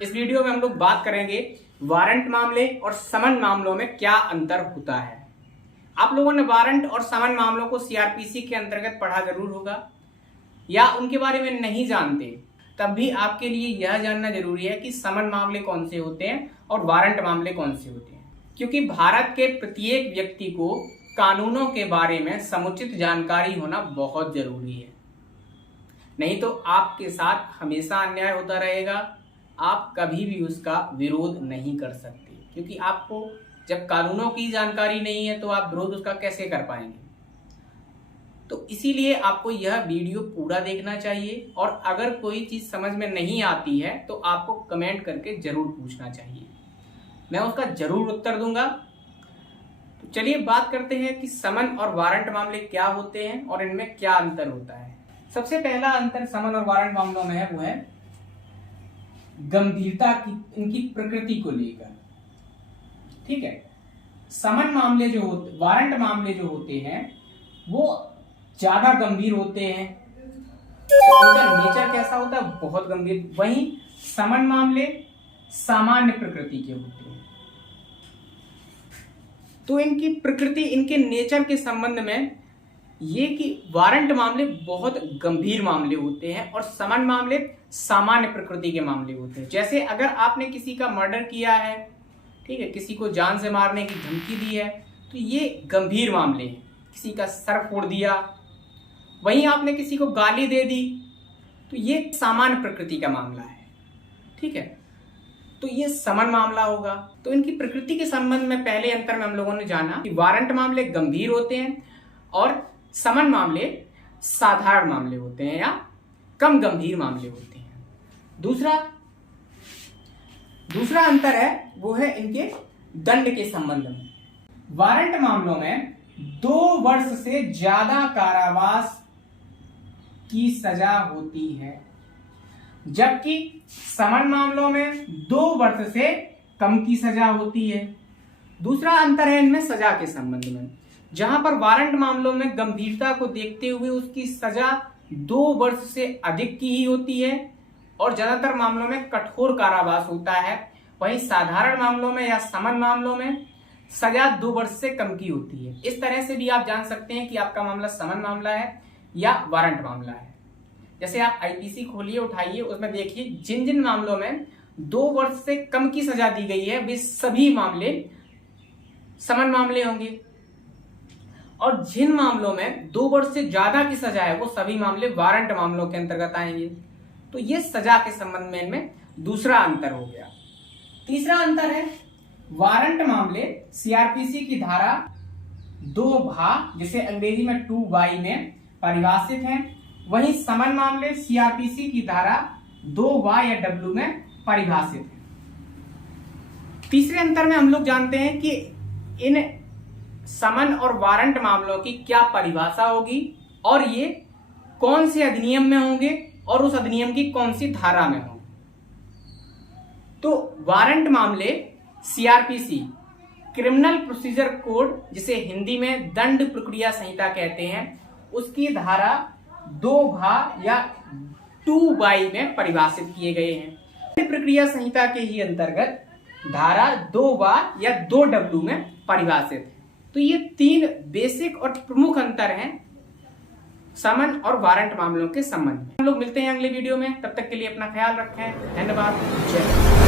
इस वीडियो में हम लोग बात करेंगे वारंट मामले और समन मामलों में क्या अंतर होता है। आप लोगों ने वारंट और समन मामलों को सीआरपीसी के अंतर्गत पढ़ा जरूर होगा या उनके बारे में नहीं जानते, तब भी आपके लिए यह जानना जरूरी है कि समन मामले कौन से होते हैं और वारंट मामले कौन से होते हैं, क्योंकि भारत के प्रत्येक व्यक्ति को कानूनों के बारे में समुचित जानकारी होना बहुत जरूरी है। नहीं तो आपके साथ हमेशा अन्याय होता रहेगा, आप कभी भी उसका विरोध नहीं कर सकते, क्योंकि आपको जब कानूनों की जानकारी नहीं है तो आप विरोध उसका कैसे कर पाएंगे। तो इसीलिए आपको यह वीडियो पूरा देखना चाहिए और अगर कोई चीज समझ में नहीं आती है तो आपको कमेंट करके जरूर पूछना चाहिए, मैं उसका जरूर उत्तर दूंगा। तो चलिए बात करते हैं कि समन और वारंट मामले क्या होते हैं और इनमें क्या अंतर होता है। सबसे पहला अंतर समन और वारंट मामलों में है वो है गंभीरता की, इनकी प्रकृति को लेकर। ठीक है, समन मामले जो होते, वारंट मामले जो होते हैं वो ज्यादा गंभीर होते हैं, तो इनका नेचर कैसा होता है, बहुत गंभीर। वहीं समन मामले सामान्य प्रकृति के होते हैं। तो इनकी प्रकृति, इनके नेचर के संबंध में ये कि वारंट मामले बहुत गंभीर मामले होते हैं और समन मामले सामान्य प्रकृति के मामले होते हैं। जैसे अगर आपने किसी का मर्डर किया है, ठीक है, किसी को जान से मारने की धमकी दी है, तो ये गंभीर मामले हैं। किसी का सर फोड़ दिया, वहीं आपने किसी को गाली दे दी, तो ये सामान्य प्रकृति का मामला है। ठीक है, तो ये समन मामला होगा। तो इनकी प्रकृति के संबंध में पहले अंतर में हम लोगों ने जाना कि वारंट मामले गंभीर होते हैं और समन मामले साधारण मामले होते हैं या कम गंभीर मामले होते हैं। दूसरा अंतर है वो है इनके दंड के संबंध में। वारंट मामलों में 2 वर्ष से ज्यादा कारावास की सजा होती है, जबकि समन मामलों में 2 वर्ष से कम की सजा होती है। दूसरा अंतर है इनमें सजा के संबंध में, जहां पर वारंट मामलों में गंभीरता को देखते हुए उसकी सजा 2 वर्ष से अधिक की ही होती है और ज्यादातर मामलों में कठोर कारावास होता है। वहीं साधारण मामलों में या समन मामलों में सजा 2 वर्ष से कम की होती है। इस तरह से भी आप जान सकते हैं कि आपका मामला समन मामला है या वारंट मामला है। जैसे आप आईपीसी खोलिए, उठाइए, उसमें देखिए जिन जिन मामलों में 2 वर्ष से कम की सजा दी गई है वे सभी मामले समन मामले होंगे, और जिन मामलों में 2 वर्ष से ज्यादा की सजा है वो सभी मामले वारंट मामलों के अंतर्गत आएंगे। तो ये सजा के संबंध में इनमें दूसरा अंतर हो गया। तीसरा अंतर है वारंट मामले सीआरपीसी की धारा 2 जिसे अंग्रेजी में 2Y में परिभाषित हैं, वहीं समन मामले सीआरपीसी की धारा 2Y या W में परिभाषित है। तीसरे अंतर में हम लोग जानते हैं कि इन समन और वारंट मामलों की क्या परिभाषा होगी और ये कौन से अधिनियम में होंगे और उस अधिनियम की कौन सी धारा में होंगे। तो वारंट मामले सीआरपीसी, क्रिमिनल प्रोसीजर कोड, जिसे हिंदी में दंड प्रक्रिया संहिता कहते हैं, उसकी धारा 2 या 2Y में परिभाषित किए गए हैं। दंड प्रक्रिया संहिता के ही अंतर्गत धारा 2 या 2W में परिभाषित है। तो ये 3 बेसिक और प्रमुख अंतर हैं समन और वारंट मामलों के संबंध में। हम लोग मिलते हैं अगले वीडियो में, तब तक के लिए अपना ख्याल रखें। धन्यवाद। जय हिंद।